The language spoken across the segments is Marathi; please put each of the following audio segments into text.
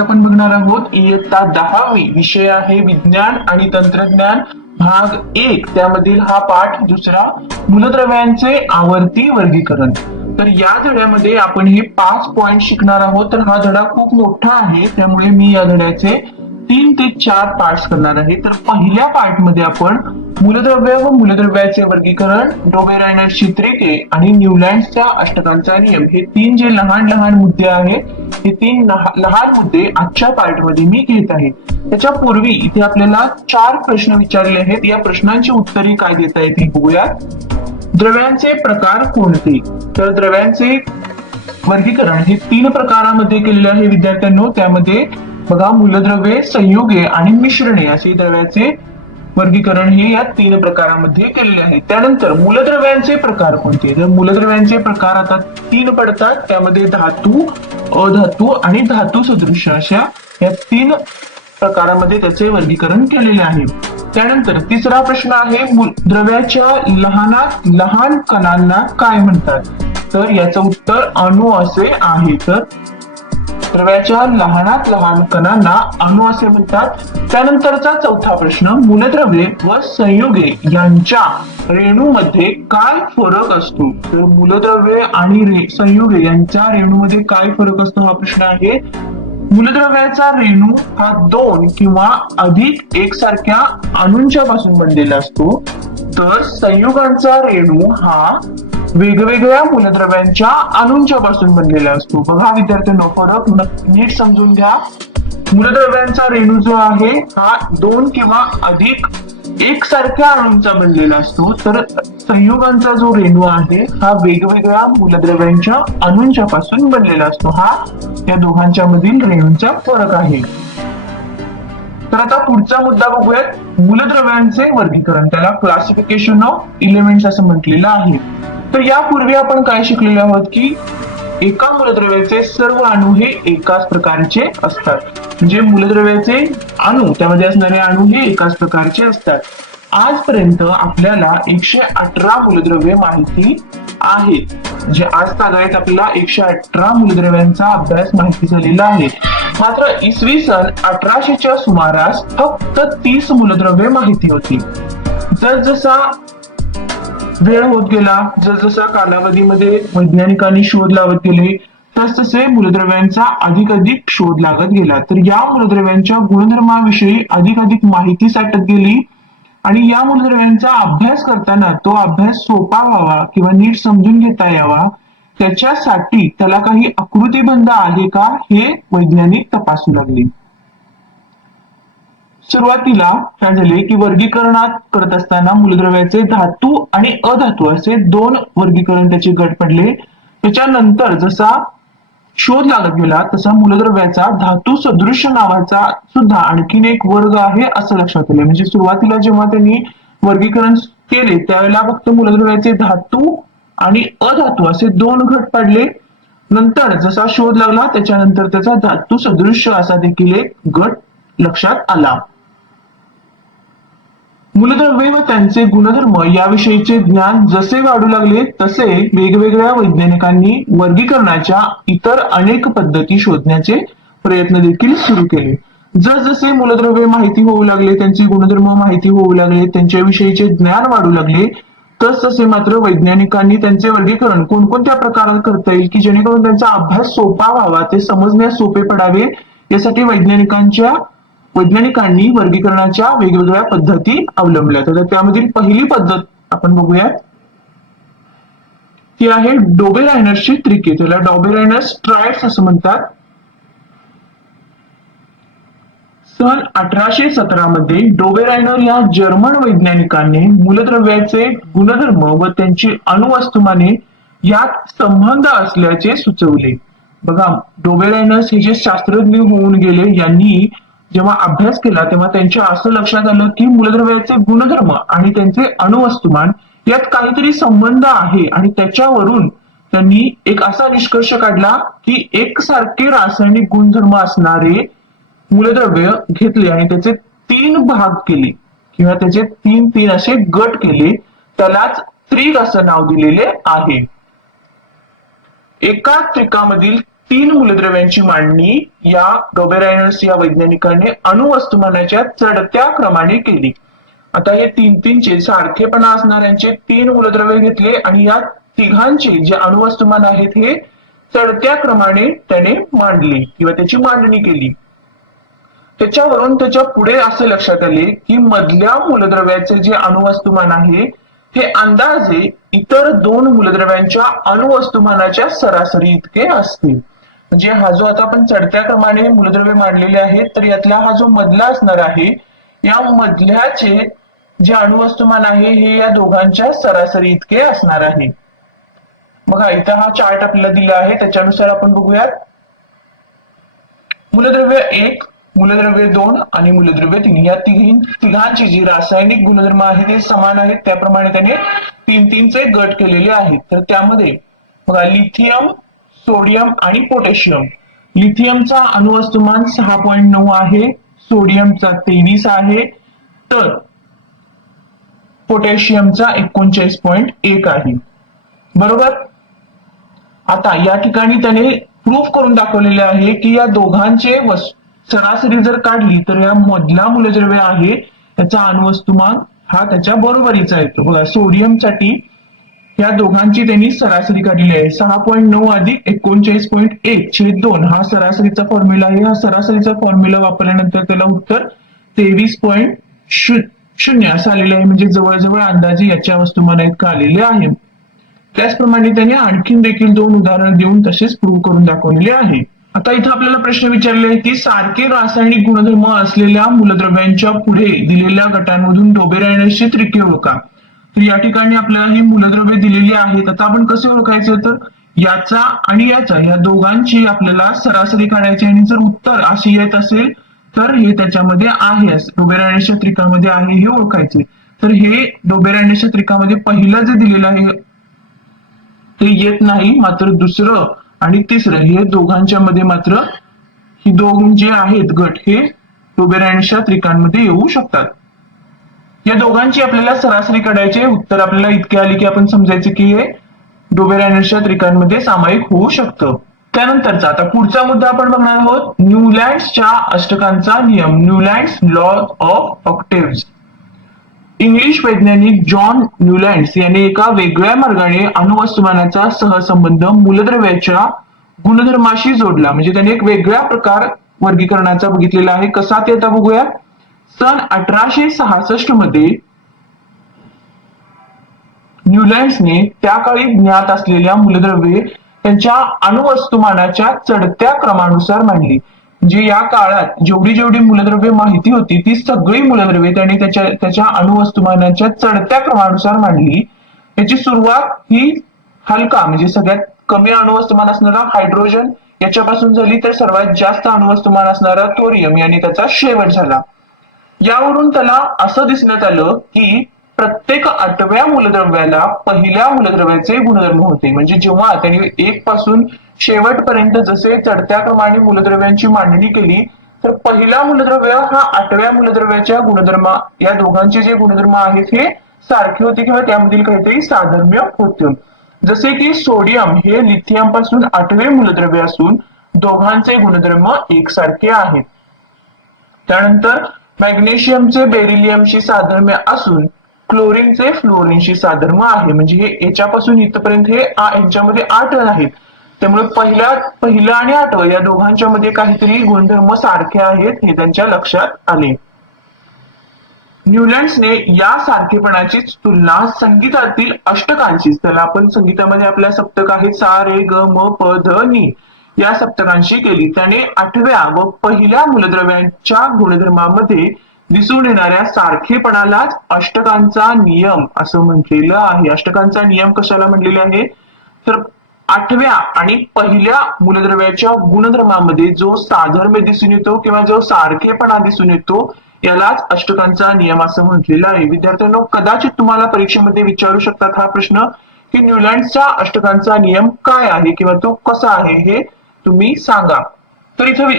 आपण बघणार आहोत इयत्ता 10वी विषय आहे विज्ञान आणि तंत्रज्ञान भाग 1 त्यामधील हा पाठ दुसरा मूलद्रव्यांचे आवर्ती वर्गीकरण। तर या धड्यामध्ये आपण हे 5 पॉइंट शिकणार आहोत। तर हा धडा खूप मोठा आहे त्यामुळे मी या धड्याचे 3 ते 4 पार्ट्स करणार आहे। तर पहिल्या पार्ट मध्ये आपण मूलद्रव्य व मूलद्रव्याचे वर्गीकरण, डोबेरायनरची त्रिके आणि न्यूलँड्सच्या अष्टकांचा नियम हे 3 जे लहान लहान मुद्दे आहेत हे 3 लहान मुद्दे आजच्या पार्ट मध्ये मी घेत आहे। त्याच्यापूर्वी इथे आपल्याला 4 प्रश्न विचारले आहेत। या प्रश्नांची उत्तरे काय देता येतील बघूयात। द्रव्यांचे प्रकार कोणते? तर द्रव्यांचे वर्गीकरण हे 3 प्रकारामध्ये केलेले आहे विद्यार्थ्यांनो। त्यामध्ये बघा मूलद्रव्ये, संयुगे आणि मिश्रणे असे द्रव्याचे वर्गीकरण हे या 3 प्रकारामध्ये केलेले आहे। त्यानंतर मूलद्रव्यांचे प्रकार कोणते? तर मूलद्रव्यांचे प्रकार आता 3 पडतात। त्यामध्ये धातू, अधातू आणि धातू सदृश्य अशा या 3 प्रकारामध्ये त्याचे वर्गीकरण केलेले आहे। त्यानंतर तिसरा प्रश्न आहे द्रव्याच्या लहानात लहान कणांना काय म्हणतात? तर याचं उत्तर अणु असे आहे। तर द्रव्याच्या लहानात लहान कणांना अणु असे म्हणतात। त्यानंतरचा चौथा प्रश्न मूलद्रव्ये व संयुगे यांच्या रेणूमध्ये काय फरक असतो? तर मूलद्रव्ये आणि संयुगे यांच्या रेणूमध्ये काय फरक असतो हा प्रश्न आहे। मूलद्रव्याचा रेणू हा 2 किंवा अधिक एकसारख्या अणूंच्या पासून बनलेला असतो, तर संयुगांचा रेणू हा वेगवेगळ्या मूलद्रव्यांच्या अणूंच्या पासून बनलेला असतो। बघा विद्यार्थ्यांनो फरक नीट समजून घ्या। मूलद्रव्यांचा रेणू जो आहे हा 2 किंवा अधिक एकसारख्या अणूंचा बनलेला असतो, तर संयुगांचा जो रेणू आहे हा वेगवेगळ्या मूलद्रव्यांच्या अणूंच्या पासून बनलेला असतो। हा या दोघांच्या मधील रेणूंचा फरक आहे। तर आता पुढचा मुद्दा बघूयात मूलद्रव्यांचे वर्गीकरण, त्याला क्लासिफिकेशन ऑफ एलिमेंट्स असं म्हटलेलं आहे। तर यापूर्वी आपण काय शिकलेलो आहोत की एका मूलद्रव्याचे सर्व अणू हे एकाच प्रकारचे असतात, म्हणजे मूलद्रव्याचे अणू त्यामध्ये असणारे अणू हे एकाच प्रकारचे असतात। आजपर्यंत आपल्याला 118 मूलद्रव्ये माहिती आहेत, म्हणजे आज तागायत आपल्याला 118 मूलद्रव्यांचा अभ्यास माहिती झालेला आहे। मात्र इसवी सन 1800च्या सुमारास फक्त 30 मूलद्रव्ये माहिती होती। जसजसा वेळ होत गेला, जसजसा कालावधीमध्ये वैज्ञानिकांनी शोध लावत गेले तसतसे मूलद्रव्यांचा अधिक शोध लागत गेला। तर या मूलद्रव्यांच्या गुणधर्माविषयी अधिक माहिती साठत गेली आणि या मूलद्रव्यांचा अभ्यास करताना तो अभ्यास सोपा व्हावा किंवा नीट समजून घेता यावा त्याच्यासाठी त्याला काही आकृतीबंध आहे का हे वैज्ञानिक तपासू लागले। सुरुवातीला काय झाले की वर्गीकरणात करत असताना मूलद्रव्याचे धातू आणि अधातू असे 2 वर्गीकरण त्याचे गट पडले। त्याच्यानंतर जसा शोध लागत गेला तसा मूलद्रव्याचा धातू सदृश्य नावाचा सुद्धा आणखीन एक वर्ग आहे असं लक्षात आले। म्हणजे सुरुवातीला जेव्हा त्यांनी वर्गीकरण केले त्यावेळेला फक्त मूलद्रव्याचे धातू आणि अधातू असे 2 गट पडले। नंतर जसा शोध लागला त्याच्यानंतर त्याचा धातू सदृश्य असा देखील एक गट लक्षात आला। मूलद्रव्ये व त्यांचे गुणधर्म याविषयीचे ज्ञान जसे वाढू लागले तसे वेगवेगळ्या वैज्ञानिकांनी वर्गीकरणाच्या इतर अनेक पद्धती शोधण्याचे प्रयत्न देखील सुरू केले। जसजसे मूलद्रव्ये माहिती होऊ लागले, त्यांचे गुणधर्म माहिती होऊ लागले, त्यांच्याविषयीचे ज्ञान वाढू लागले तसतसे मात्र वैज्ञानिकांनी त्यांचे वर्गीकरण कोणकोणत्या प्रकारात करता येईल की जेणेकरून त्यांचा अभ्यास सोपा व्हावा, ते समजण्यास सोपे पडावे यासाठी वैज्ञानिकांनी वर्गीकरणाच्या वेगवेगळ्या पद्धती अवलंबल्या। तर त्यामधील पहिली पद्धत आपण बघूयात ती आहे डोबेरायनरची त्रिके, त्याला डोबेरायनर्स ट्रायड्स असं म्हणतात। सन 1817 मध्ये डोबेरायनर या जर्मन वैज्ञानिकांनी मूलद्रव्याचे गुणधर्म व त्यांची अणुवस्तुमाने यात संबंध असल्याचे सुचवले। बघा डोबेरायनर्स हे जे शास्त्रज्ञ होऊन गेले यांनी जेव्हा अभ्यास केला तेव्हा त्यांच्या असं लक्षात आलं की मूलद्रव्याचे गुणधर्म आणि त्यांचे अणुवस्तुमान यात काहीतरी संबंध आहे आणि त्याच्यावरून त्यांनी एक असा निष्कर्ष काढला की एकसारखे रासायनिक गुणधर्म असणारे मूलद्रव्य घेतले आणि त्याचे 3 भाग केले किंवा त्याचे 3 असे गट केले, त्यालाच त्रिक असं नाव दिलेले आहे। एका त्रिकामधील तीन मूलद्रव्यांची मांडणी या डोबेरायनर्स या वैज्ञानिकाने अणुवस्तुमानाच्या चढत्या क्रमाने केली. आता हे तीनचे सारखेपणा असणाऱ्यांचे तीन मूलद्रव्य घेतले आणि या तिघांचे जे अणुवस्तुमान आहेत हे चढत्या क्रमाने त्याने मांडले किंवा त्याची मांडणी केली. त्याच्यावरून त्याच्या पुढे असे लक्षात आले की मधल्या मूलद्रव्याचे जे अणुवस्तुमान आहे हे अंदाजे इतर दोन मूलद्रव्यांच्या अणुवस्तुमानाच्या सरासरी इतके असते. म्हणजे हा जो आता आपण चढत्या क्रमाने मूलद्रव्य मांडलेले आहेत तर यातला हा जो मधला असणार आहे या मधल्याचे जे अणुवस्तुमान आहे हे या दोघांच्या सरासरी इतके असणार आहे. बघा इथं हा चार्ट आपल्याला दिला आहे त्याच्यानुसार आपण बघूयात. मूलद्रव्य 1, मूलद्रव्य 2 आणि मूलद्रव्य 3 या तिघांची जी रासायनिक गुणधर्म आहेत ते समान आहेत. त्याप्रमाणे त्याने 3-3चे गट केलेले आहेत. तर त्यामध्ये बघा लिथियम, सोडियम आणि पोटॅशियम. लिथियमचा अणुवस्तुमान 6.9 आहे, सोडियमचा 23 आहे, तर पोटॅशियमचा 39.1 आहे. बरोबर. आता या ठिकाणी त्याने प्रूफ करून दाखवलेले आहे की या दोघांचे सरासरी जर काढली तर या मधला मूलद्रव्य आहे त्याचा अणुवस्तुमान हा त्याच्या बरोबरीचा येतो. बघा सोडियमसाठी या दोघांची त्यांनी सरासरी काढलेली आहे. 6.9 अधिक 39.1/2 हा सरासरीचा फॉर्म्युला आहे. हा सरासरीचा फॉर्म्युला वापरल्यानंतर त्याला उत्तर 23.0 असं आलेलं आहे. म्हणजे जवळजवळ अंदाजे याच्या वस्तुमाना इतकं आलेले आहे. त्याचप्रमाणे त्याने आणखीन देखील 2 उदाहरण देऊन तसेच प्रूव्ह करून दाखवलेले आहे. आता इथं आपल्याला प्रश्न विचारले आहे की सारखे रासायनिक गुणधर्म असलेल्या मूलद्रव्यांच्या पुढे दिलेल्या गटांमधून डोबेरायनर्सची त्रिके ओळखा. तर या ठिकाणी आपल्याला ही मूलद्रव्ये दिलेली आहेत. आता आपण कसे ओळखायचं तर याचा आणि याचा या दोघांची आपल्याला सरासरी काढायची आणि जर उत्तर अशी येत असेल तर हे त्याच्यामध्ये आहे डोबेरायनर्सच्या त्रिकामध्ये आहे हे ओळखायचे. तर हे डोबेरायनर्सच्या त्रिकामध्ये पहिलं जे दिलेलं आहे ते येत नाही, मात्र दुसरं आणि तिसरं हे दोघांच्या मध्ये मात्र ही दोन जे आहेत गट हे डोबेरायनर्सच्या त्रिकांमध्ये येऊ शकतात. या दोघांची आपल्याला सरासरी काढायचे. उत्तर आपल्याला इतके आले की आपण समजायचे की हे डोबेरायनर्सच्या त्रिकांमध्ये सामायिक होऊ शकतं. त्यानंतरचा आता पुढचा मुद्दा आपण बघणार आहोत न्यूलँड्सच्या अष्टकांचा नियम, न्यूलँड्स लॉ ऑफ ऑक्टेव्हज. इंग्लिश वैज्ञानिक जॉन न्यूलँड्स याने एका वेगळ्या मार्गाने अणुवस्तुमानाचा सहसंबंध मूलद्रव्याच्या गुणधर्माशी जोडला. म्हणजे त्याने एक वेगळ्या प्रकार वर्गीकरणाचा बघितलेला आहे. कसा ते आता बघूया. सन 1866 मध्ये न्यूलँड्सने त्या काळी ज्ञात असलेल्या मूलद्रव्ये त्यांच्या अणुवस्तुमानाच्या चढत्या क्रमानुसार मांडली. म्हणजे या काळात जेवढी मूलद्रव्ये माहिती होती ती सगळी मूलद्रव्ये त्याने त्याच्या अणुवस्तुमानाच्या चढत्या क्रमानुसार मांडली. याची सुरुवात ही हलका म्हणजे सगळ्यात कमी अणुवस्तुमान असणारा हायड्रोजन याच्यापासून झाली तर सर्वात जास्त अणुवस्तुमान असणारा थोरियम याने त्याचा शेवट झाला. यावरून त्याला असं दिसण्यात आलं की प्रत्येक 8व्या मूलद्रव्याला पहिल्या मूलद्रव्याचे गुणधर्म होते. म्हणजे जेव्हा त्यांनी 1 पासून शेवटपर्यंत जसे चढत्या क्रमाने मूलद्रव्यांची मांडणी केली तर पहिला मूलद्रव्य हा 8व्या मूलद्रव्याच्या गुणधर्म या दोघांचे जे गुणधर्म आहेत हे सारखे होते किंवा त्यामधील काहीतरी साधर्म्य होते. जसे की सोडियम हे लिथियम पासून 8वे मूलद्रव्य असून दोघांचे गुणधर्म एकसारखे आहेत. त्यानंतर मॅग्नेशियमचे बेरिलियमशी साधर्म्य असून क्लोरीनचे फ्लोरीनशी साधर्म्य आहे. म्हणजे हे याच्यापासून इथपर्यंत हे यांच्यामध्ये 8 आहेत. त्यामुळे पहिलं आणि 8वं या दोघांच्या मध्ये काहीतरी गुणधर्म सारखे आहेत हे त्यांच्या लक्षात आले. न्यूलँड्सने या सारखेपणाची तुलना संगीतातील अष्टकांशी, त्याला आपण संगीतामध्ये आपल्या सप्तक आहेत सा रे ग म प ध नी या सप्तकांशी केली. त्याने 8व्या व पहिल्या मूलद्रव्यांच्या गुणधर्मामध्ये दिसून येणाऱ्या सारखेपणालाच अष्टकांचा नियम असं म्हटलेलं आहे. अष्टकांचा नियम कशाला म्हटलेले आहे तर 8व्या आणि पहिल्या मूलद्रव्याच्या गुणधर्मामध्ये जो साधर्म्य दिसून येतो किंवा जो सारखेपणा दिसून येतो यालाच अष्टकांचा नियम असं म्हटलेलं आहे. विद्यार्थ्यांनो कदाचित तुम्हाला परीक्षेमध्ये विचारू शकतात हा प्रश्न की न्यूलँड्सच्या अष्टकांचा नियम काय आहे किंवा तो कसा आहे हे तुम्ही सांगा. तर इथं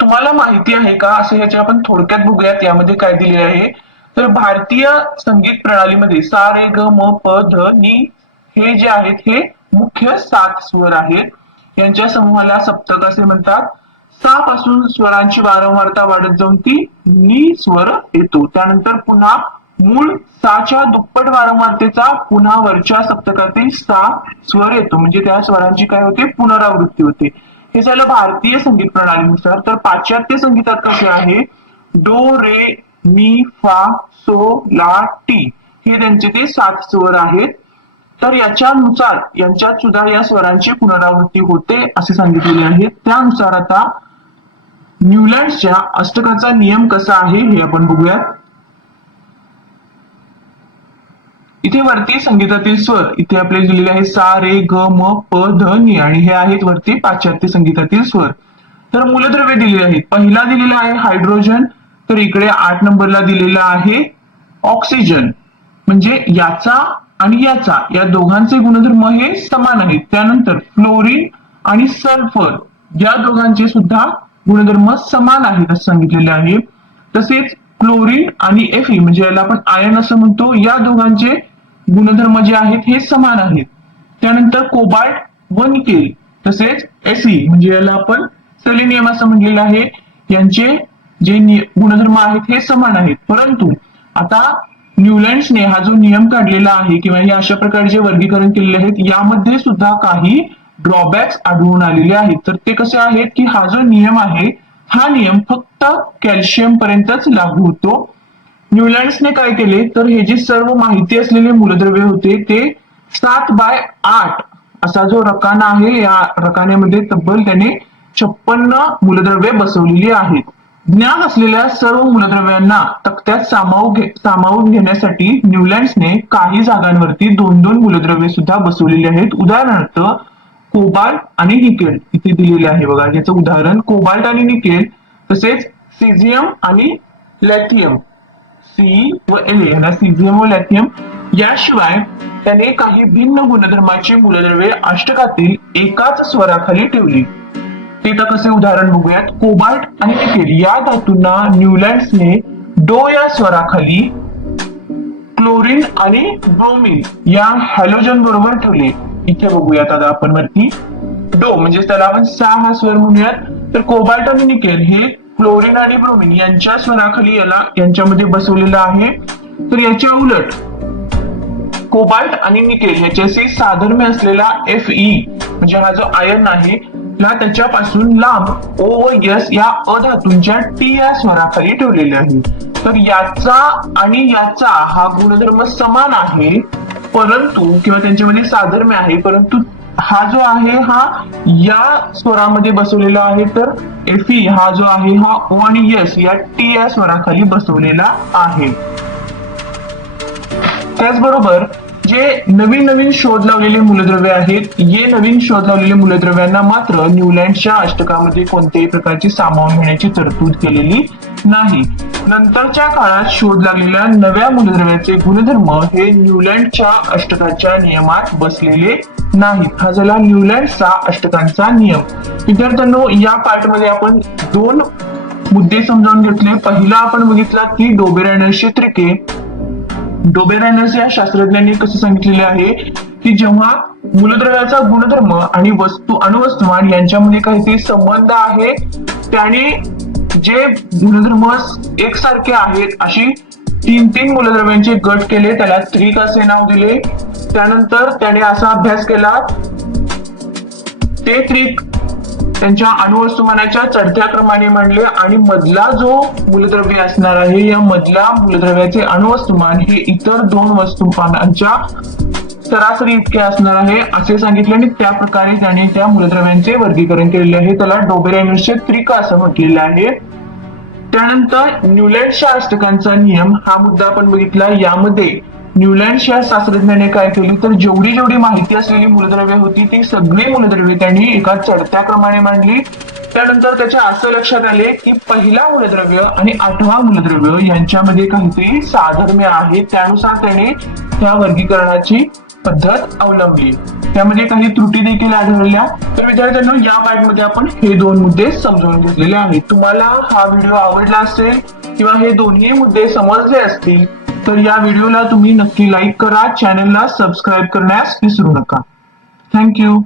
तुम्हाला माहिती आहे का असं ह्याच्या आपण थोडक्यात बघूयात. यामध्ये काय दिले आहे तर भारतीय संगीत प्रणालीमध्ये सा रे ग म प ध नी हे जे आहेत हे मुख्य 7 स्वर आहेत. यांच्या समूहाला सप्तक असे म्हणतात. सा पासून स्वरांची वारंवारता वाढत जाऊन ती नी स्वर येतो. त्यानंतर पुन्हा मूळ साच्या दुप्पट वारंवारतेचा पुन्हा वरच्या सप्तकातील सा स्वर येतो, म्हणजे त्या स्वरांची काय होते, पुनरावृत्ती होते. हे झालं भारतीय संगीत प्रणालीनुसार. तर पाश्चात्य संगीतात कसे आहे, डो रे मी फा सो ला टी हे त्यांचे ते 7 स्वर आहेत. तर याच्यानुसार यांच्यात सुद्धा या स्वरांची पुनरावृत्ती होते असे सांगितलेले आहे. त्यानुसार आता न्यूलँड्सच्या अष्टकाचा नियम कसा आहे हे आपण बघूयात. इथे वरती संगीतातील स्वर इथे आपल्याला दिलेले आहे सा रे ग म प ध नी आणि हे आहेत वरती पाश्चात्य संगीतातील स्वर. तर मूलद्रव्य दिलेले आहेत. पहिला दिलेला आहे हायड्रोजन, तर इकडे 8 नंबरला दिलेला आहे ऑक्सिजन, म्हणजे याचा आणि याचा या दोघांचे गुणधर्म हे समान आहेत. त्यानंतर फ्लोरीन आणि सल्फर या दोघांचे सुद्धा गुणधर्म समान आहेत असं सांगितलेले आहे. तसेच क्लोरीन आणि Fe म्हणजे याला आपण आयन असं म्हणतो, या दोघांचे गुणधर्म जे आहेत हे समान आहेत. त्यानंतर कोबाल्ट व निकेल तसेच Fe म्हणजे याला आपण सेलेनियम असं म्हटलेलं आहे, यांचे जे गुणधर्म आहेत हे समान आहेत. परंतु आता न्यूलँड्सने हा जो नियम काढलेला आहे किंवा हे अशा प्रकारे जे वर्गीकरण केलेले आहेत यामध्ये सुद्धा काही ड्रॉबॅक्स आढळून आलेले आहेत. तर ते कसे आहेत की हा जो नियम आहे हा नियम फक्त कॅल्शियम पर्यंतच लागू होतो. न्यूलँड्सने काय केले तर हे जे सर्व माहिती असलेले मूलद्रव्य होते ते 7/8 असा जो रकाना आहे या रकान्यामध्ये तब्बल त्याने 56 मूलद्रव्ये बसवलेली आहेत. ज्ञात असलेल्या सर्व मूलद्रव्यांना तक्त्यात सामावून घेण्यासाठी न्यूलँड्सने काही जागांवरती 2-2 मूलद्रव्ये सुद्धा बसवलेली आहेत. उदाहरणार्थ कोबाल्ट आणि निकेल इथे दिलेले आहे बघा, याचं उदाहरण कोबाल्ट आणि निकेल, तसेच सिझियम आणि लॅथियम सी व एल यांना सिझियम व लॅथियम. याशिवाय त्याने काही भिन्न गुणधर्माची मूलद्रव्ये अष्टकातील एकाच स्वराखाली ठेवली. ते तर कसे उदाहरण बघूयात. कोबाल्ट आणि निकेल या धातूंना न्यूलँड्सने डो या स्वराखाली क्लोरीन आणि ब्रोमिन या हॅलोजन बरोबर ठेवले. इथे बघूयात आता आपण वरती डो म्हणजे त्याला आपण सा हा स्वर म्हणूयात. तर कोबाल्ट आणि निकेल हे क्लोरीन आणि ब्रोमिन यांच्या स्वराखाली यांच्यामध्ये बसवलेलं आहे. तर याच्या उलट कोबाल्ट आणि निकेल याच्याशी साधर्म्य असलेला Fe म्हणजे हा जो आयन आहे ला त्याच्यापासून लांब ओ व यस या अधातूंच्या टी या स्वराखाली ठेवलेले आहे. तर याचा आणि याचा हा गुणधर्म समान आहे, परंतु किंवा त्यांच्यामध्ये साधर्म्य आहे, परंतु हा जो आहे हा या स्वरामध्ये बसवलेला आहे. तर Fe हा जो आहे हा ओ आणि यस या टी या स्वराखाली बसवलेला आहे. त्याचबरोबर जे नवीन शोध लावलेले मूलद्रव्य आहेत, हे नवीन शोध लावलेल्या मूलद्रव्यांना मात्र न्यूलँड्सच्या अष्टकामध्ये कोणत्याही प्रकारची सामावून घेण्याची तरतूद केलेली नाही. नंतरच्या काळात शोध लागलेल्या नव्या मूलद्रव्याचे गुणधर्म हे न्यूलँडच्या अष्टकाच्या नियमात बसलेले नाहीत. हा झाला न्यूलँड्सचा अष्टकांचा नियम. विद्यार्थ्यांनो, या पार्टमध्ये आपण 2 मुद्दे समजावून घेतले. पहिला आपण बघितला की डोबेरायनर्सचे त्रिके. डोबेरायनर्स या शास्त्रज्ञांनी कसं सांगितलेले आहे की जेव्हा मूलद्रव्याचा गुणधर्म आणि अणुवस्तुमान यांच्यामध्ये काहीतरी संबंध आहे, त्याने जे गुणधर्म एकसारखे आहेत अशी 3 मूलद्रव्यांचे गट केले, त्याला त्रिक असे नाव दिले. त्यानंतर त्याने असा अभ्यास केला, ते त्रिक त्यांच्या अणुवस्तुमानाच्या चढत्या क्रमाने मांडले आणि मधला जो मूलद्रव्य असणार आहे या मधल्या मूलद्रव्याचे अणुवस्तुमान हे इतर 2 वस्तुमानांच्या सरासरी इतके असणार आहे असे सांगितले आणि त्या प्रकारे त्याने त्या मूलद्रव्यांचे वर्गीकरण केलेले आहे. त्याला डोबेरायनर्सचे त्रिक असं म्हटलेलं आहे. त्यानंतर न्यूलँड्सच्या अष्टकांचा नियम हा मुद्दा आपण बघितला. यामध्ये न्यूलँड्स या शास्त्रज्ञाने काय केले तर जेवढी माहिती असलेली मूलद्रव्ये होती ती सगळी मूलद्रव्ये त्यांनी एका चढत्या क्रमाने मांडली. त्यानंतर त्याच्या असं लक्षात आले की पहिला मूलद्रव्य आणि 8वा मूलद्रव्य यांच्यामध्ये काहीतरी साधर्म्य आहे. त्यानुसार त्याने त्या वर्गीकरणाची पद्धत अवलंबली. त्यामध्ये काही त्रुटी देखील आढळल्या. तर विद्यार्थ्यांनो, या पार्टमध्ये आपण हे 2 मुद्दे समजून घेतलेले आहेत. तुम्हाला हा व्हिडिओ आवडला असेल किंवा हे दोन्ही मुद्दे समजले असतील तर या व्हिडिओला तुम्ही नक्की लाईक करा, चॅनलला सबस्क्राईब करण्यास विसरू नका. थँक्यू.